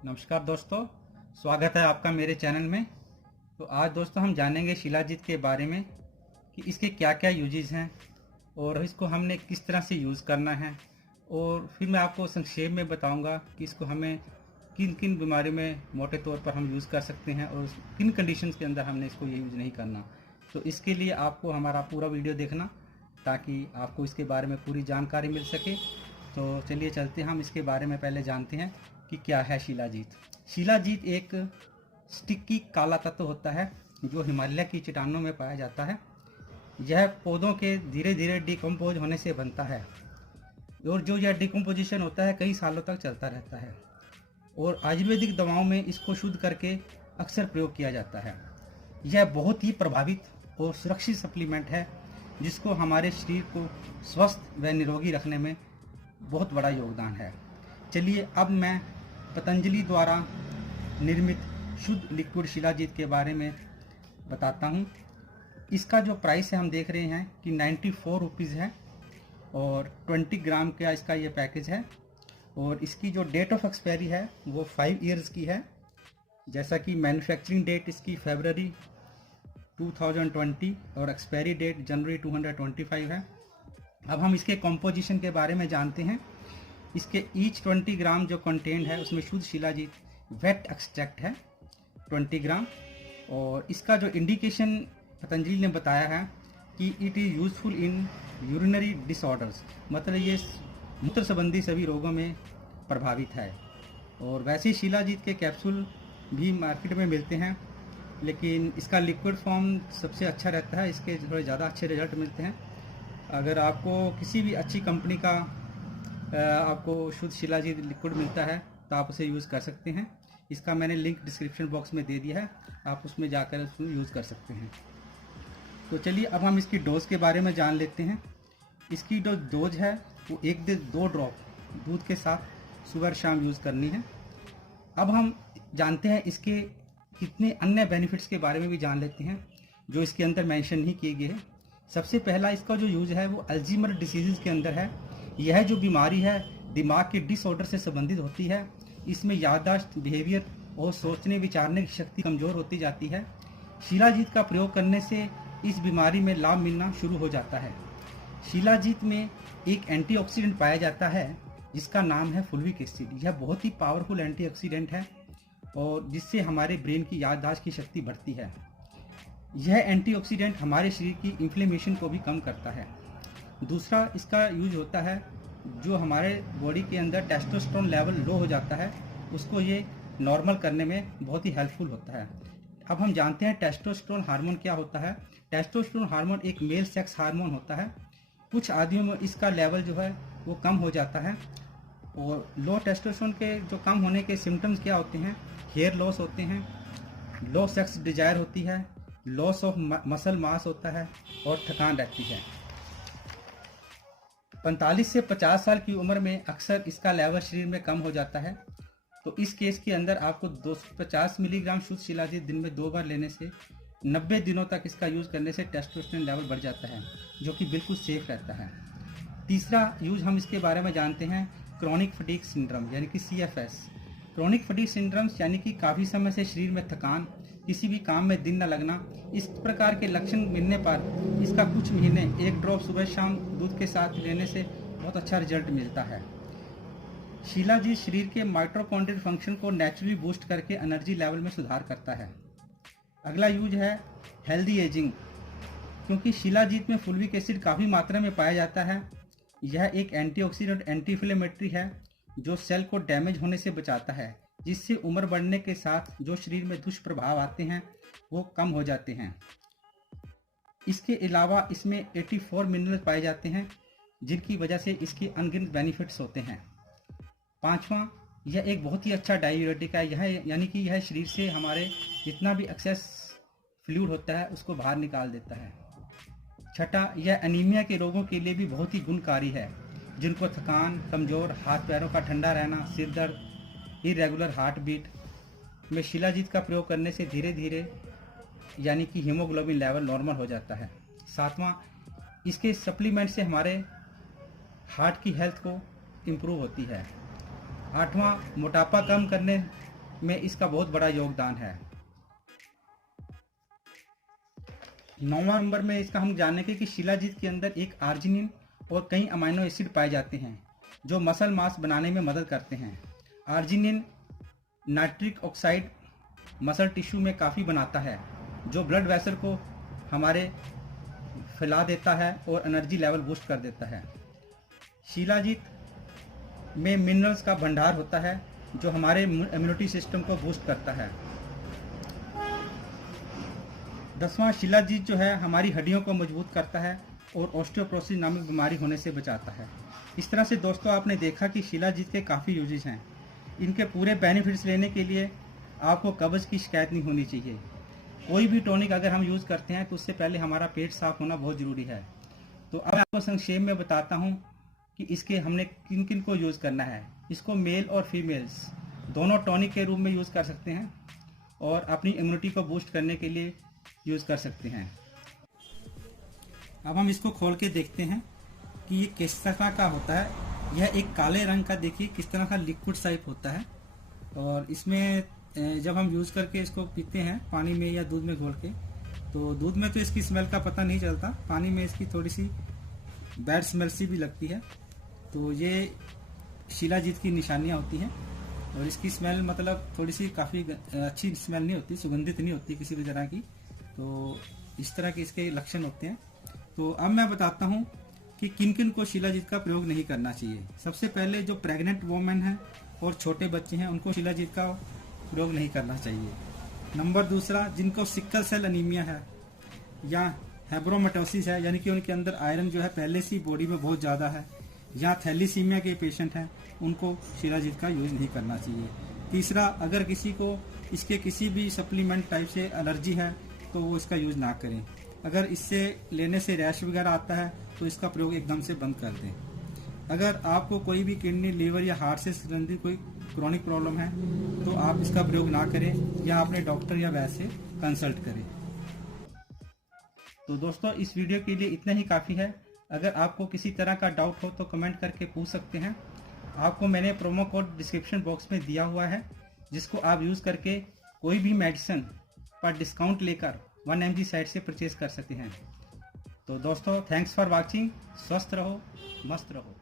नमस्कार दोस्तों, स्वागत है आपका मेरे चैनल में। तो आज दोस्तों हम जानेंगे शिलाजीत के बारे में कि इसके क्या क्या यूजेस हैं और इसको हमने किस तरह से यूज़ करना है। और फिर मैं आपको संक्षेप में बताऊंगा कि इसको हमें किन किन बीमारियों में मोटे तौर पर हम यूज़ कर सकते हैं और किन कंडीशंस के अंदर हमने इसको यूज़ नहीं करना। तो इसके लिए आपको हमारा पूरा वीडियो देखना ताकि आपको इसके बारे में पूरी जानकारी मिल सके। तो चलिए चलते हैं, हम इसके बारे में पहले जानते हैं कि क्या है शिलाजीत। शिलाजीत एक स्टिकी काला तत्व होता है जो हिमालय की चट्टानों में पाया जाता है। यह पौधों के धीरे धीरे डिकम्पोज होने से बनता है और जो यह डिकम्पोजिशन होता है कई सालों तक चलता रहता है और आयुर्वेदिक दवाओं में इसको शुद्ध करके अक्सर प्रयोग किया जाता है। यह बहुत ही प्रभावित और सुरक्षित सप्लीमेंट है जिसको हमारे शरीर को स्वस्थ व निरोगी रखने में बहुत बड़ा योगदान है। चलिए अब मैं पतंजलि द्वारा निर्मित शुद्ध लिक्विड शिलाजीत के बारे में बताता हूँ। इसका जो प्राइस है हम देख रहे हैं कि 94 रुपीज़ है और 20 ग्राम का इसका ये पैकेज है और इसकी जो डेट ऑफ एक्सपायरी है वो 5 ईयर्स की है। जैसा कि मैन्युफैक्चरिंग डेट इसकी फरवरी 2020 और एक्सपायरी डेट जनवरी 225 है। अब हम इसके कॉम्पोजिशन के बारे में जानते हैं। इसके ईच 20 ग्राम जो कंटेंट है उसमें शुद्ध शिलाजीत वेट एक्सट्रैक्ट है 20 ग्राम। और इसका जो इंडिकेशन पतंजलि ने बताया है कि it is useful in urinary disorders, मतलब ये मूत्र संबंधी सभी रोगों में प्रभावित है। और वैसे ही शिलाजीत के कैप्सूल भी मार्केट में मिलते हैं, लेकिन इसका लिक्विड फॉर्म सबसे अच्छा रहता है, इसके थोड़े ज़्यादा अच्छे रिजल्ट मिलते हैं। अगर आपको किसी भी अच्छी कंपनी का आपको शुद्ध शिलाजीत लिक्विड मिलता है तो आप उसे यूज़ कर सकते हैं। इसका मैंने लिंक डिस्क्रिप्शन बॉक्स में दे दिया है, आप उसमें जाकर उसको यूज़ कर सकते हैं। तो चलिए अब हम इसकी डोज के बारे में जान लेते हैं। इसकी जो डोज है वो 1 से 2 ड्रॉप दूध के साथ सुबह शाम यूज़ करनी है। अब हम जानते हैं इसके कितने अन्य बेनिफिट्स के बारे में भी जान लेते हैं जो इसके अंदर मेंशन नहीं किए गए हैं। सबसे पहला इसका जो यूज़ है वो अल्जीमर डिसीज़ के अंदर है। यह जो बीमारी है दिमाग के डिसऑर्डर से संबंधित होती है। इसमें याददाश्त, बिहेवियर और सोचने विचारने की शक्ति कमज़ोर होती जाती है। शिलाजीत का प्रयोग करने से इस बीमारी में लाभ मिलना शुरू हो जाता है। शिलाजीत में एक एंटीऑक्सीडेंट पाया जाता है जिसका नाम है फुल्विक एसिड। यह बहुत ही पावरफुल एंटीऑक्सीडेंट है और जिससे हमारे ब्रेन की याददाश्त की शक्ति बढ़ती है। यह एंटीऑक्सीडेंट हमारे शरीर की इन्फ्लेमेशन को भी कम करता है। दूसरा इसका यूज होता है जो हमारे बॉडी के अंदर टेस्टोस्टेरोन लेवल लो हो जाता है उसको ये नॉर्मल करने में बहुत ही हेल्पफुल होता है। अब हम जानते हैं टेस्टोस्टेरोन हार्मोन क्या होता है। टेस्टोस्टेरोन हार्मोन एक मेल सेक्स हार्मोन होता है। कुछ आदमियों में इसका लेवल जो है वो कम हो जाता है। और लो टेस्टोस्टेरोन के जो कम होने के सिम्टम्स क्या होते हैं, हेयर लॉस होते हैं, लो सेक्स डिजायर होती है, लॉस ऑफ मसल मास होता है और थकान रहती है। 45 से 50 साल की उम्र में अक्सर इसका लेवल शरीर में कम हो जाता है। तो इस केस के अंदर आपको 250 मिलीग्राम शुद्ध शिलाजीत दिन में 2 बार लेने से 90 दिनों तक इसका यूज़ करने से टेस्टोस्टेरोन लेवल बढ़ जाता है जो कि बिल्कुल सेफ रहता है। तीसरा यूज हम इसके बारे में जानते हैं क्रॉनिक फटीग सिंड्रोम यानी कि CFS। क्रॉनिक फटीग सिंड्रोम्स यानी कि काफ़ी समय से शरीर में थकान, किसी भी काम में दिन न लगना, इस प्रकार के लक्षण मिलने पर इसका कुछ महीने 1 ड्रॉप सुबह शाम दूध के साथ लेने से बहुत अच्छा रिजल्ट मिलता है। शिलाजीत शरीर के माइटोकॉन्ड्रियल फंक्शन को नेचुरली बूस्ट करके एनर्जी लेवल में सुधार करता है। अगला यूज है हेल्दी एजिंग। क्योंकि शिलाजीत में फुल्विक एसिड काफ़ी मात्रा में पाया जाता है, यह एक एंटीऑक्सीडेंट एंटी इन्फ्लेमेटरी है जो सेल को डैमेज होने से बचाता है, जिससे उम्र बढ़ने के साथ जो शरीर में दुष्प्रभाव आते हैं वो कम हो जाते हैं। इसके अलावा इसमें 84 मिनरल्स पाए जाते हैं जिनकी वजह से इसके अनगिनत बेनिफिट्स होते हैं। पांचवा, यह एक बहुत ही अच्छा डायूरेटिक है। यह यानी कि यह शरीर से हमारे जितना भी एक्सेस फ्लूइड होता है उसको बाहर निकाल देता है। छठा, यह एनीमिया के रोगों के लिए भी बहुत ही गुणकारी है। जिनको थकान, कमज़ोर, हाथ पैरों का ठंडा रहना, सिर दर्द, इरेगुलर हार्ट बीट में शिलाजीत का प्रयोग करने से धीरे धीरे यानी कि हीमोग्लोबिन लेवल नॉर्मल हो जाता है। सातवां, इसके सप्लीमेंट से हमारे हार्ट की हेल्थ को इम्प्रूव होती है। आठवां, मोटापा कम करने में इसका बहुत बड़ा योगदान है। 9वां नंबर में इसका हम जानेंगे कि शिलाजीत के अंदर एक आर्जिनिन और कई अमाइनो एसिड पाए जाते हैं जो मसल मास बनाने में मदद करते हैं। Arginine nitric oxide muscle tissue में काफ़ी बनाता है जो ब्लड वेसल को हमारे फैला देता है और एनर्जी लेवल बूस्ट कर देता है। शिलाजीत में मिनरल्स का भंडार होता है जो हमारे इम्यूनिटी सिस्टम को बूस्ट करता है। 10वां, शिलाजीत जो है हमारी हड्डियों को मजबूत करता है और ऑस्टियोपोरोसिस नामक बीमारी होने से बचाता है। इस तरह से दोस्तों आपने देखा कि शिलाजीत के काफ़ी यूजेस हैं। इनके पूरे बेनिफिट्स लेने के लिए आपको कब्ज़ की शिकायत नहीं होनी चाहिए। कोई भी टॉनिक अगर हम यूज़ करते हैं तो उससे पहले हमारा पेट साफ होना बहुत ज़रूरी है। तो अब मैं आपको संक्षेप में बताता हूँ कि इसके हमने किन किन को यूज़ करना है। इसको मेल और फीमेल्स दोनों टॉनिक के रूप में यूज़ कर सकते हैं और अपनी इम्यूनिटी को बूस्ट करने के लिए यूज़ कर सकते हैं। अब हम इसको खोल के देखते हैं कि ये किस तरह का होता है। यह एक काले रंग का, देखिए किस तरह का लिक्विड टाइप होता है और इसमें जब हम यूज़ करके इसको पीते हैं पानी में या दूध में घोल के, तो दूध में तो इसकी स्मेल का पता नहीं चलता, पानी में इसकी थोड़ी सी बैड स्मेल सी भी लगती है। तो ये शिलाजीत की निशानियाँ होती हैं और इसकी स्मेल मतलब थोड़ी सी काफ़ी अच्छी स्मेल नहीं होती, सुगंधित नहीं होती किसी भी तरह की। तो इस तरह के इसके लक्षण होते हैं। तो अब मैं बताता हूँ कि किन किन को शिलाजीत का प्रयोग नहीं करना चाहिए। सबसे पहले जो प्रेग्नेंट वोमेन हैं और छोटे बच्चे हैं उनको शिलाजीत का प्रयोग नहीं करना चाहिए। नंबर दूसरा, जिनको सिक्कल सेल अनीमिया है या हेब्रोमेटोसिस है, यानी कि उनके अंदर आयरन जो है पहले से बॉडी में बहुत ज़्यादा है, या थैलीसीमिया के पेशेंट हैं, उनको शिलाजीत का यूज़ नहीं करना चाहिए। तीसरा, अगर किसी को इसके किसी भी सप्लीमेंट टाइप से एलर्जी है तो वो इसका यूज़ ना करें। अगर इससे लेने से रैश वगैरह आता है तो इसका प्रयोग एकदम से बंद कर दें। अगर आपको कोई भी किडनी, लीवर या हार्ट से संबंधित कोई क्रॉनिक प्रॉब्लम है तो आप इसका प्रयोग ना करें या अपने डॉक्टर या वैद्य से कंसल्ट करें। तो दोस्तों इस वीडियो के लिए इतना ही काफ़ी है। अगर आपको किसी तरह का डाउट हो तो कमेंट करके पूछ सकते हैं। आपको मैंने प्रोमो कोड डिस्क्रिप्शन बॉक्स में दिया हुआ है जिसको आप यूज़ करके कोई भी मेडिसिन पर डिस्काउंट लेकर 1mg साइट से परचेज कर सकते हैं। तो दोस्तों थैंक्स फॉर वॉचिंग। स्वस्थ रहो, मस्त रहो।